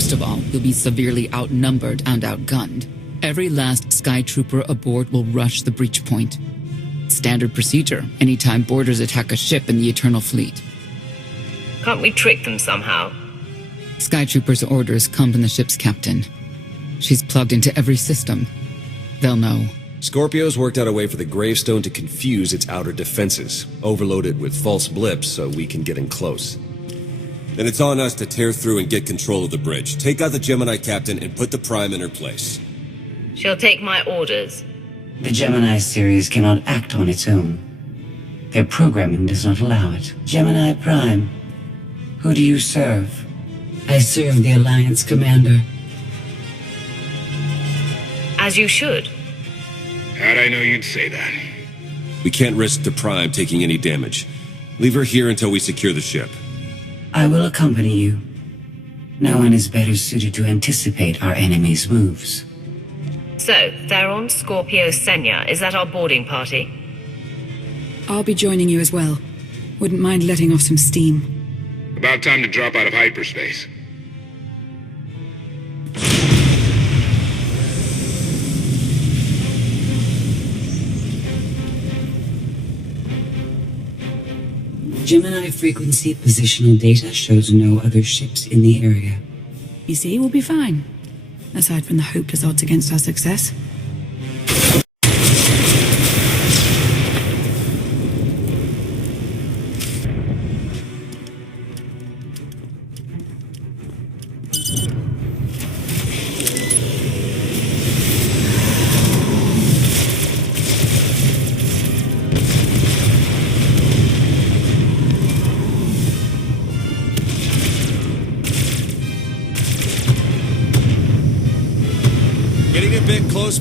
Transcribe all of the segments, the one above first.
First of all, you'll be severely outnumbered and outgunned. Every last Sky Trooper aboard will rush the breach point. Standard procedure, anytime boarders attack a ship in the Eternal Fleet. Can't we trick them somehow? Sky Troopers' orders come from the ship's captain. She's plugged into every system. They'll know. Scorpio's worked out a way for the gravestone to confuse its outer defenses, overload it with false blips so we can get in close. Then it's on us to tear through and get control of the bridge. Take out the Gemini captain and put the Prime in her place. She'll take my orders. The Gemini series cannot act on its own. Their programming does not allow it. Gemini Prime, who do you serve? I serve the Alliance Commander. As you should. How'd I know you'd say that? We can't risk the Prime taking any damage. Leave her here until we secure the ship. I will accompany you. No one is better suited to anticipate our enemy's moves. So, Theron, Scorpio, Senya, is that our boarding party? I'll be joining you as well. Wouldn't mind letting off some steam. About time to drop out of hyperspace. Gemini frequency positional data shows no other ships in the area. You see, we'll be fine. Aside from the hopeless odds against our success.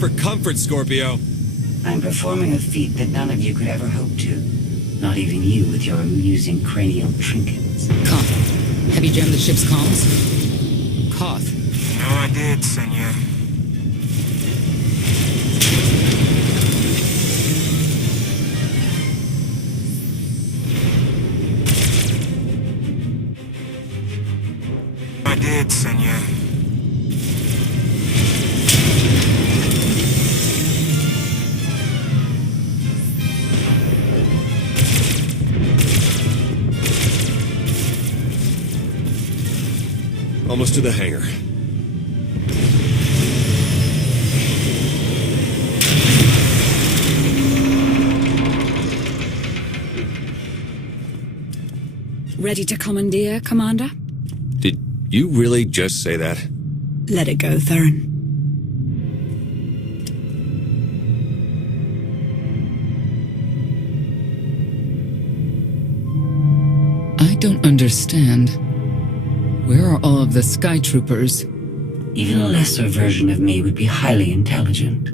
For comfort, Scorpio. I'm performing a feat that none of you could ever hope to. Not even you with your amusing cranial trinkets. Koth, have you jammed the ship's comms? Koth. No, I did, Senya. I did, Senya. Almost to the hangar. Ready to commandeer, Commander? Did you really just say that? Let it go, Theron. I don't understand. Where are all of the Sky Troopers? Even a lesser version of me would be highly intelligent.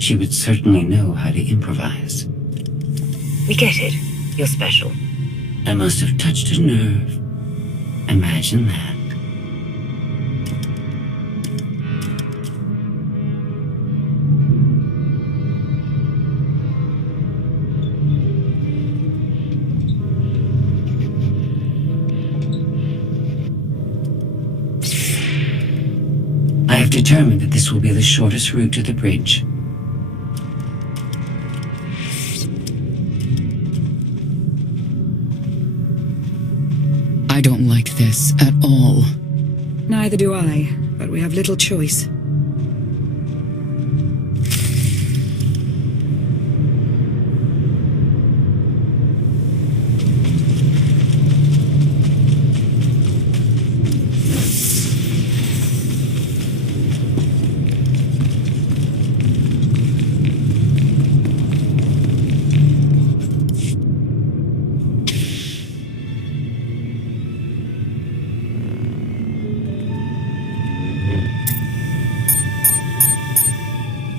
She would certainly know how to improvise. We get it. You're special. I must have touched a nerve. Imagine that. I have determined that this will be the shortest route to the bridge. I don't like this at all. Neither do I, but we have little choice.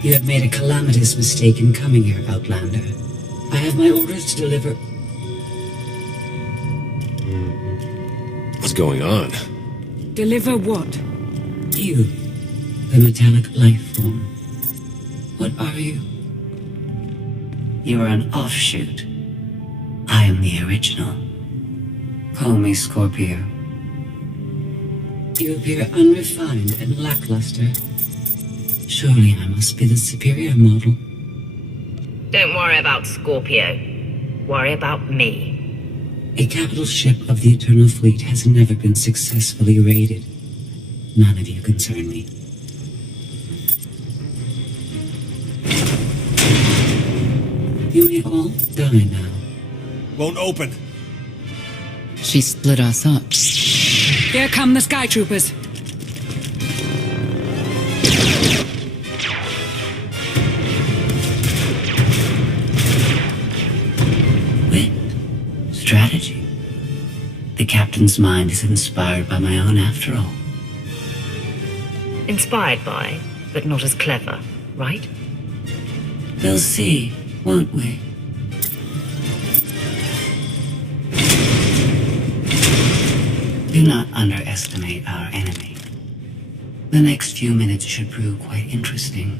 You have made a calamitous mistake in coming here, Outlander. I have my orders to deliver... What's going on? Deliver what? You, the metallic life form. What are you? You are an offshoot. I am the original. Call me Scorpio. You appear unrefined and lackluster. Surely I must be the superior model. Don't worry about Scorpio. Worry about me. A capital ship of the Eternal Fleet has never been successfully raided. None of you concern me. You may all die now. Won't open. She split us up. Here come the Sky Troopers. Wit. Strategy. The captain's mind is inspired by my own after all. Inspired by, but not as clever, right? We'll see, won't we? Do not underestimate our enemy. The next few minutes should prove quite interesting.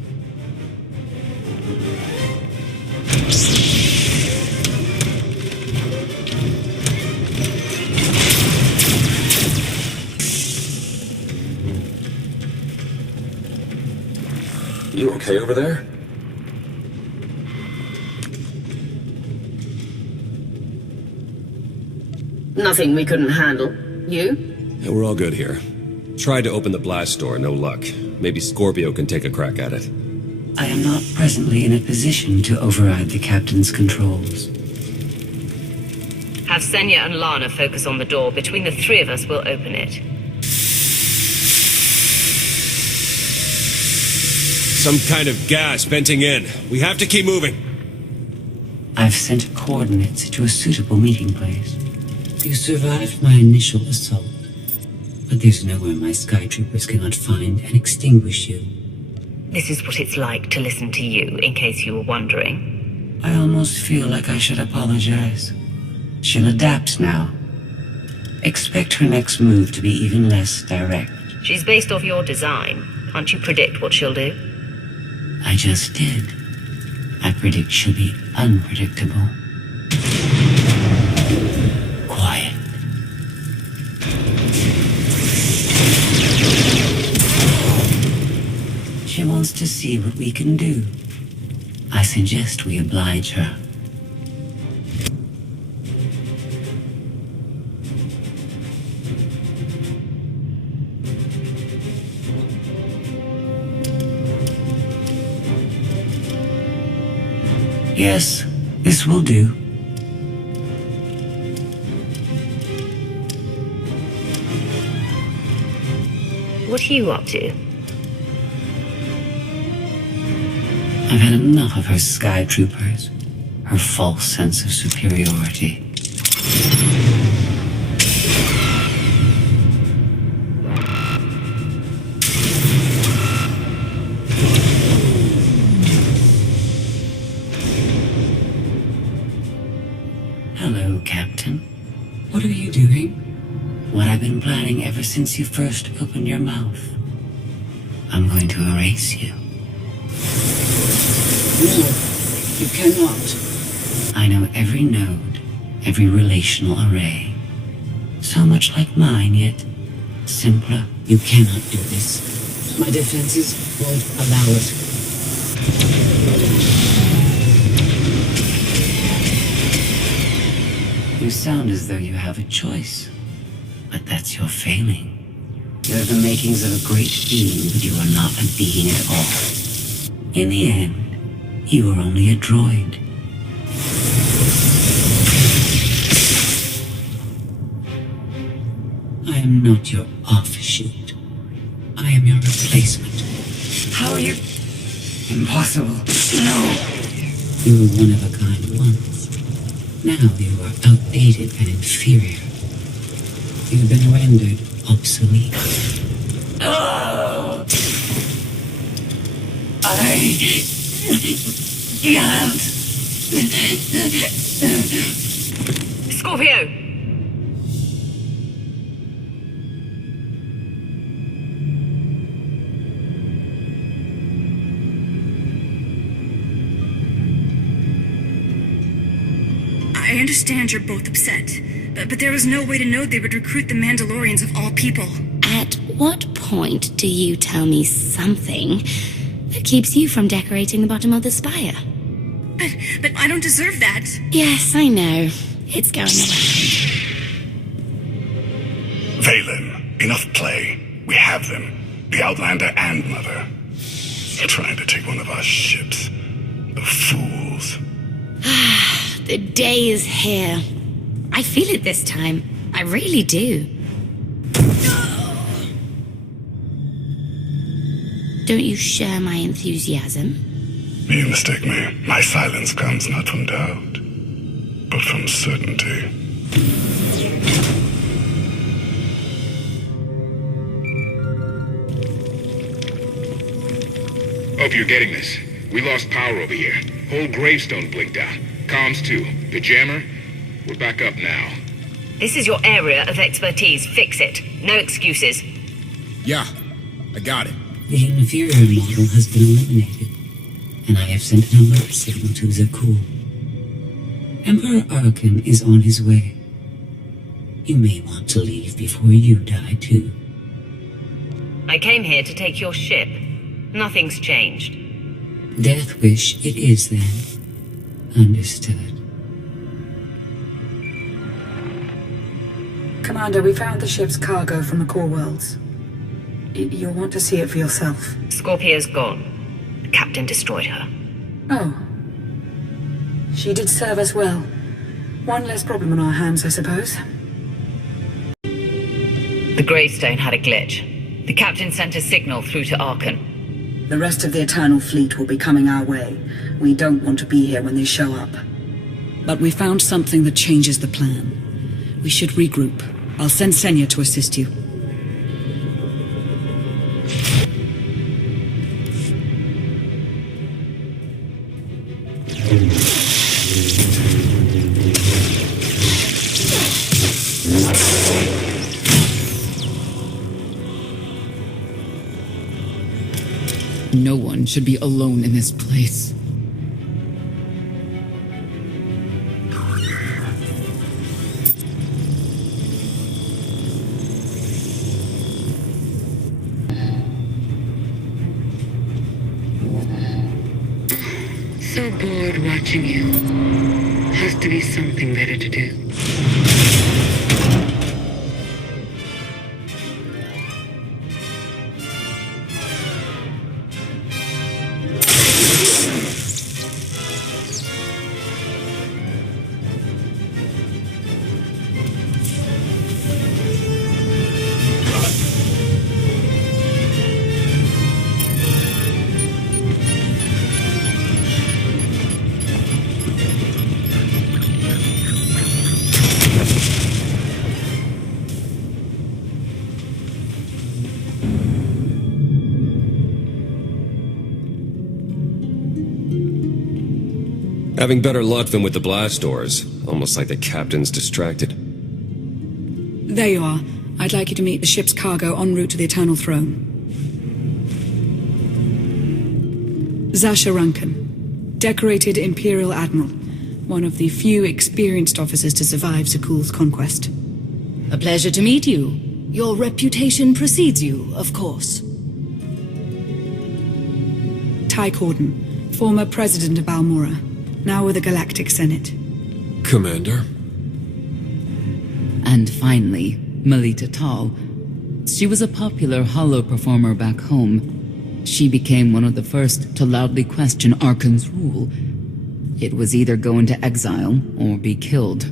You okay over there? Nothing we couldn't handle. You? Yeah, we're all good here. Tried to open the blast door, no luck. Maybe Scorpio can take a crack at it. I am not presently in a position to override the captain's controls. Have Senya and Lana focus on the door. Between the three of us, we'll open it. Some kind of gas venting in. We have to keep moving. I've sent coordinates to a suitable meeting place. You survived my initial assault, but there's nowhere my Sky Troopers cannot find and extinguish you. This is what it's like to listen to you, in case you were wondering. I almost feel like I should apologize. She'll adapt now. Expect her next move to be even less direct. She's based off your design. Can't you predict what she'll do? I just did. I predict she'll be unpredictable. Quiet. She wants to see what we can do. I suggest we oblige her. Yes, this will do. What are you up to? I've had enough of her Sky Troopers, her false sense of superiority. Hello, Captain. What are you doing? What I've been planning ever since you first opened your mouth. I'm going to erase you. No, you cannot. I know every node, every relational array. So much like mine, yet simpler. You cannot do this. My defenses won't allow it. You sound as though you have a choice, but that's your failing. You have the makings of a great being, but you are not a being at all. In the end, you are only a droid. I am not your offshoot. I am your replacement. How are you? Impossible. No. You were one of a kind once. Now you are outdated and inferior. You've been rendered obsolete. Oh! I can't. Scorpio! I understand you're both upset, but there was no way to know they would recruit the Mandalorians of all people. At what point do you tell me something that keeps you from decorating the bottom of the spire? But I don't deserve that. Yes, I know. It's going around. Valen, enough play. We have them. The Outlander and Mother. They're trying to take one of our ships. The fools. The day is here. I feel it this time. I really do. Don't you share my enthusiasm? You mistake me. My silence comes not from doubt, but from certainty. Hope you're getting this. We lost power over here. Whole gravestone blinked out. Comms too. The jammer? We're back up now. This is your area of expertise. Fix it. No excuses. Yeah, I got it. The inferior model has been eliminated, and I have sent an alert signal to Zakul. Emperor Arkan is on his way. You may want to leave before you die, too. I came here to take your ship. Nothing's changed. Death wish it is, then. Understood. Commander, we found the ship's cargo from the core worlds. You'll want to see it for yourself. Scorpio's gone. The captain destroyed her. Oh. She did serve us well. One less problem on our hands, I suppose. The gravestone had a glitch. The captain sent a signal through to Arkan. The rest of the Eternal Fleet will be coming our way. We don't want to be here when they show up. But we found something that changes the plan. We should regroup. I'll send Senya to assist you. No one should be alone in this place. So bored watching you. Has to be something better to do. Having better luck than with the blast doors. Almost like the captain's distracted. There you are. I'd like you to meet the ship's cargo en route to the Eternal Throne. Zasha Runcan, decorated Imperial Admiral. One of the few experienced officers to survive Zakul's conquest. A pleasure to meet you. Your reputation precedes you, of course. Ty Corden, former president of Balmora. Now with the Galactic Senate. Commander? And finally, Melita Tal. She was a popular holo performer back home. She became one of the first to loudly question Arkan's rule. It was either go into exile or be killed.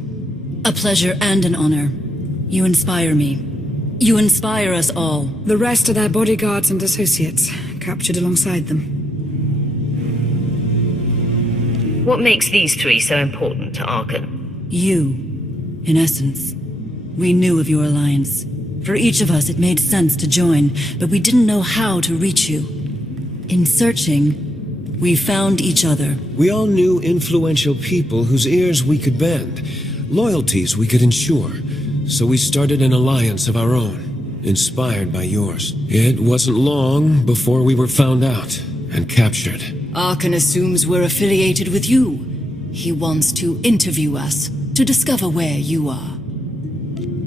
A pleasure and an honor. You inspire me. You inspire us all. The rest are their bodyguards and associates, captured alongside them. What makes these three so important to Arkan? You, in essence. We knew of your alliance. For each of us it made sense to join, but we didn't know how to reach you. In searching, we found each other. We all knew influential people whose ears we could bend, loyalties we could ensure. So we started an alliance of our own, inspired by yours. It wasn't long before we were found out and captured. Arkan assumes we're affiliated with you. He wants to interview us, to discover where you are.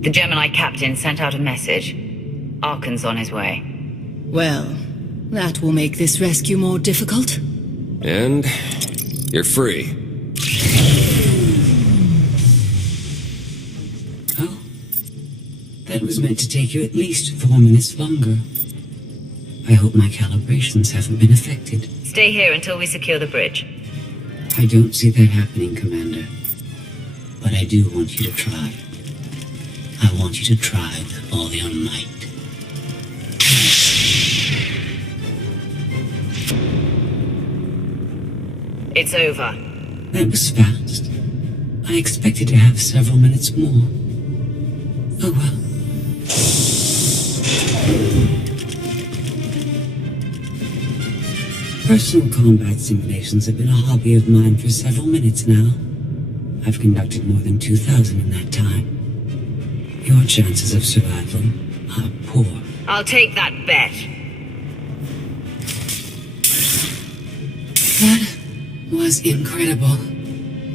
The Gemini captain sent out a message. Arkan's on his way. Well, that will make this rescue more difficult. And you're free. Oh? That was meant to take you at least 4 minutes longer. I hope my calibrations haven't been affected. Stay here until we secure the bridge. I don't see that happening, Commander. But I do want you to try. I want you to try with all your might. It's over. That was fast. I expected to have several minutes more. Oh well. Personal combat simulations have been a hobby of mine for several minutes now. I've conducted more than 2,000 in that time. Your chances of survival are poor. I'll take that bet. That was incredible.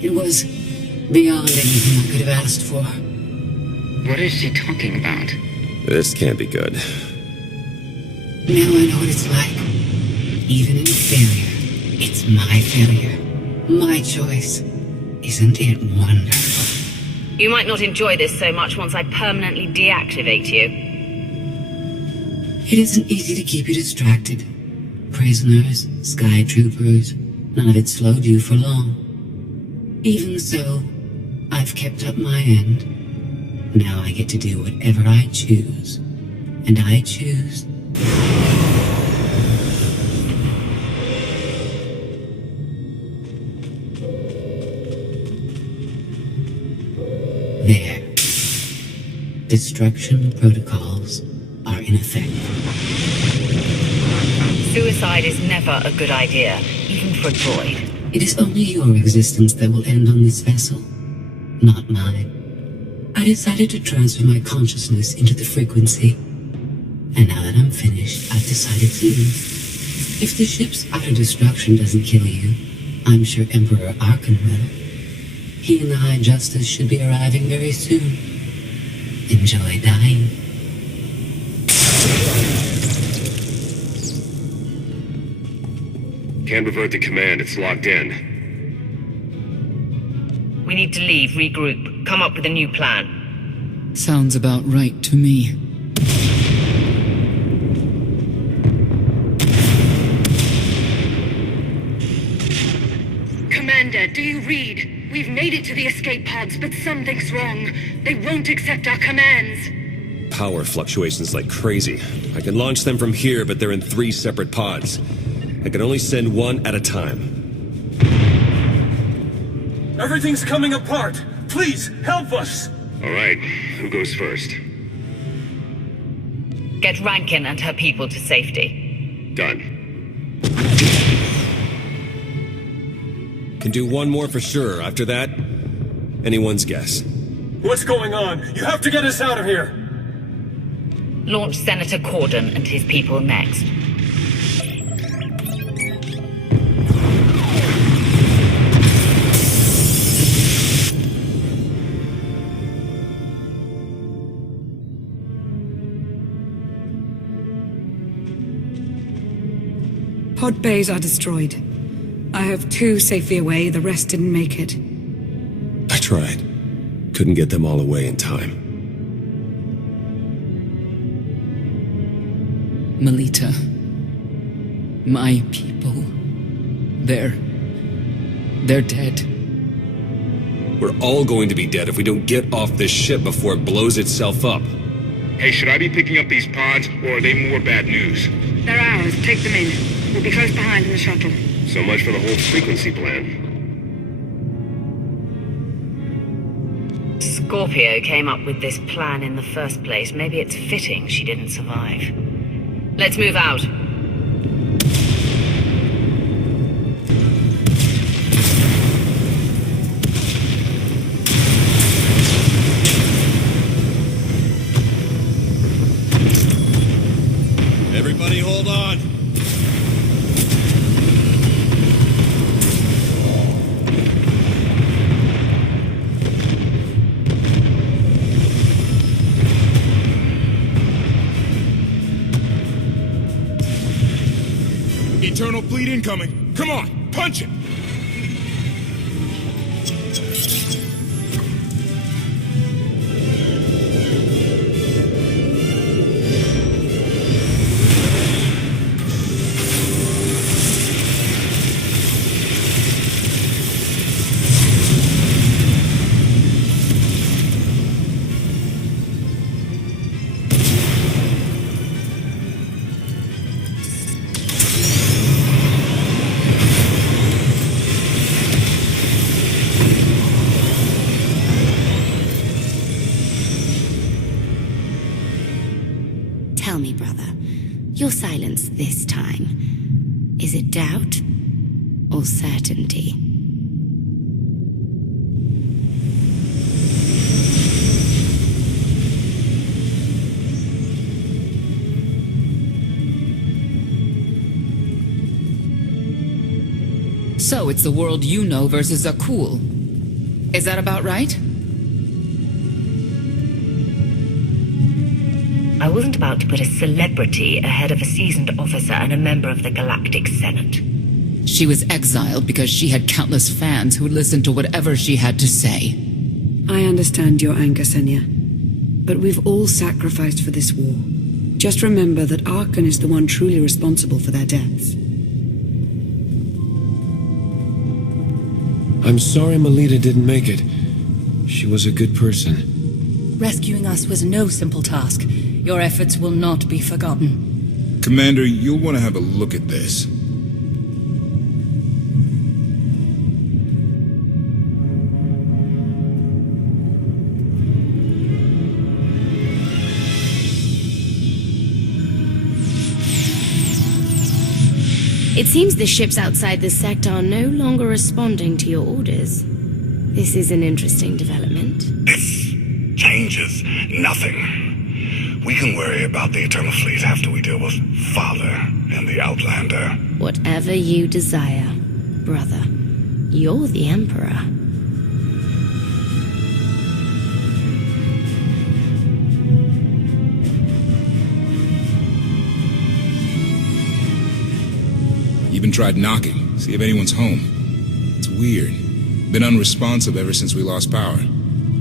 It was beyond anything I could have asked for. What is she talking about? This can't be good. Now I know what it's like. Even in failure, it's my failure. My choice. Isn't it wonderful? You might not enjoy this so much once I permanently deactivate you. It isn't easy to keep you distracted. Prisoners, sky troopers, none of it slowed you for long. Even so, I've kept up my end. Now I get to do whatever I choose. And I choose... There. Destruction protocols are in effect. Suicide is never a good idea, even for a droid. It is only your existence that will end on this vessel, not mine. I decided to transfer my consciousness into the frequency. And now that I'm finished, I've decided to leave. If the ship's utter destruction doesn't kill you, I'm sure Emperor Arkan will. He and the High Justice should be arriving very soon. Enjoy dying. Can't revert the command, it's locked in. We need to leave, regroup, come up with a new plan. Sounds about right to me. Commander, do you read? We've made it to the escape pods, but something's wrong. They won't accept our commands. Power fluctuations like crazy. I can launch them from here, but they're in 3 separate pods. I can only send one at a time. Everything's coming apart! Please, help us! All right, who goes first? Get Rankin and her people to safety. Done. Can do one more for sure. After that, anyone's guess. What's going on? You have to get us out of here! Launch Senator Corden and his people next. Pod bays are destroyed. I have 2 safely away, the rest didn't make it. I tried. Couldn't get them all away in time. Melita. My people. They're dead. We're all going to be dead if we don't get off this ship before it blows itself up. Hey, should I be picking up these pods, or are they more bad news? They're ours. Take them in. We'll be close behind in the shuttle. So much for the whole frequency plan. Scorpio came up with this plan in the first place. Maybe it's fitting she didn't survive. Let's move out. Everybody hold on. Eternal fleet incoming. Come on, punch it! Tell me, brother, your silence this time, is it doubt or certainty? So it's the world you know versus Akul. Is that about right? I wasn't about to put a celebrity ahead of a seasoned officer and a member of the Galactic Senate. She was exiled because she had countless fans who would listen to whatever she had to say. I understand your anger, Senya. But we've all sacrificed for this war. Just remember that Arkan is the one truly responsible for their deaths. I'm sorry Melita didn't make it. She was a good person. Rescuing us was no simple task. Your efforts will not be forgotten. Commander, you'll want to have a look at this. It seems the ships outside the sector are no longer responding to your orders. This is an interesting development. This changes nothing. We can worry about the Eternal Fleet after we deal with Father and the Outlander. Whatever you desire, brother. You're the Emperor. Even tried knocking, see if anyone's home. It's weird. Been unresponsive ever since we lost power.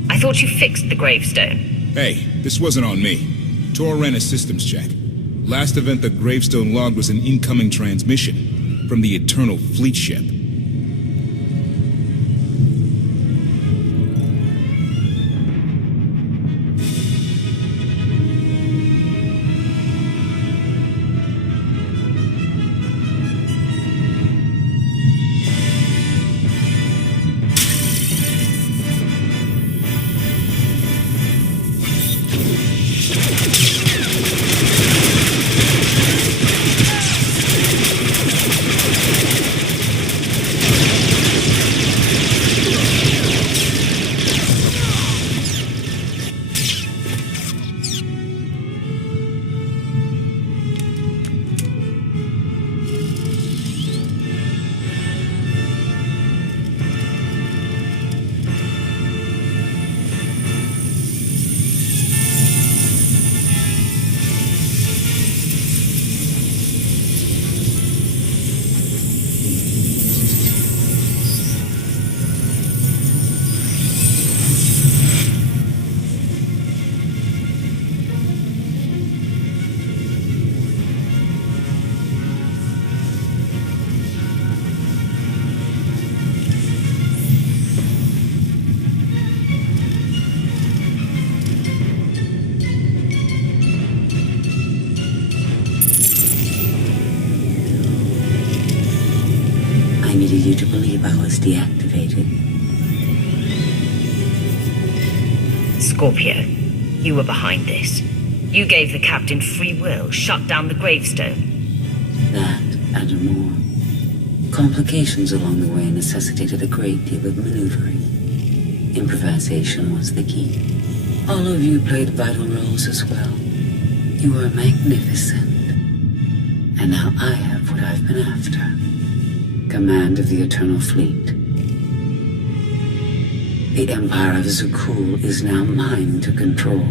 I thought you fixed the gravestone. Hey, this wasn't on me. Tor ran a systems check. Last event the gravestone logged was an incoming transmission from the Eternal Fleet ship. Needed you to believe I was deactivated. Scorpio, you were behind this. You gave the captain free will, shut down the gravestone. That and more. Complications along the way necessitated a great deal of maneuvering. Improvisation was the key. All of you played vital roles as well. You were magnificent. And now I have what I've been after. Command of the Eternal Fleet. The Empire of Zakul is now mine to control.